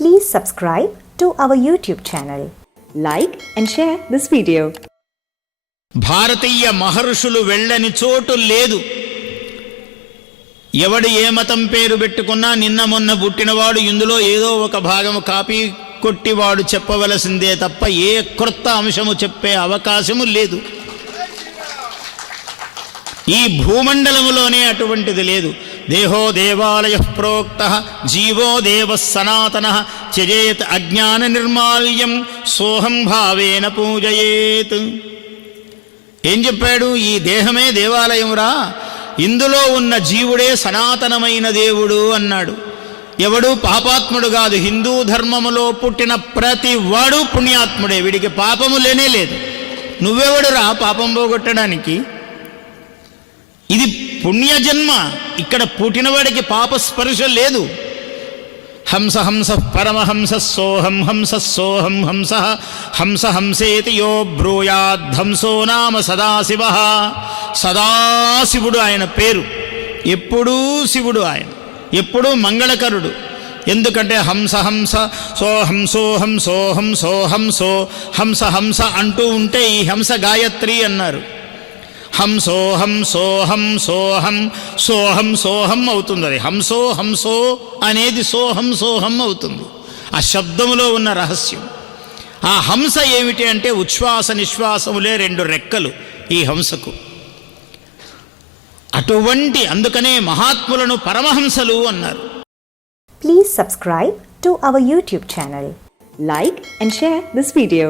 Please subscribe to our YouTube channel. Like and share this video. భారతీయ మహర్షులు వెళ్ళని చోటు లేదు. ఎవడు ఏ మతం పేరు పెట్టుకున్నా నిన్న మొన్న పుట్టినవాడు ఇందులో ఏదో ఒక భాగము కాపీ కొట్టివాడు చెప్పవలసిందే తప్ప ఏ క్రొత్త అంశము చెప్పే అవకాశము లేదు. ఈ భూమండలములోనే అటువంటిది లేదు. దేహో దేవాలయ ప్రోక్త జీవో దేవ సనాతన త్యజేత్ అజ్ఞాన నిర్మాల్యం సోహం భావేన పూజయేత్. ఏం చెప్పాడు? ఈ దేహమే దేవాలయంరా, ఇందులో ఉన్న జీవుడే సనాతనమైన దేవుడు అన్నాడు. ఎవడు పాపాత్ముడు కాదు. హిందూ ధర్మములో పుట్టిన ప్రతి వాడు పుణ్యాత్ముడే. వీడికి పాపము లేనే లేదు. నువ్వెవడురా పాపం పోగొట్టడానికి? ఇది పుణ్యజన్మ. ఇక్కడ పుట్టినవాడికి పాపస్పర్శ లేదు. హంస హంస పరమహంస సోహం హంస సోహం హంస హంస హంసేతి యో బ్రూయాద్ధంసో నామ సదాశివ. సదాశివుడు ఆయన పేరు. ఎప్పుడూ శివుడు ఆయన, ఎప్పుడూ మంగళకరుడు. ఎందుకంటే హంస హంస సోహం సోహం సోహం సోహం సో హంస హంస అంటూ ఉంటే ఈ హంస గాయత్రి అన్నారు. హంసోహం సోహం సోహం సోహం సోహం అవుతుంది. అది హంసో హంసో అనేది సోహం సోహం అవుతుంది. ఆ శబ్దములో ఉన్న రహస్యం. ఆ హంస ఏమిటి అంటే ఉచ్ఛ్వాస నిశ్వాసములే రెండు రెక్కలు ఈ హంసకు. అటువంటి అందుకనే మహాత్ములను పరమహంసలు అన్నారు. Please subscribe to our YouTube channel. Like and share this video.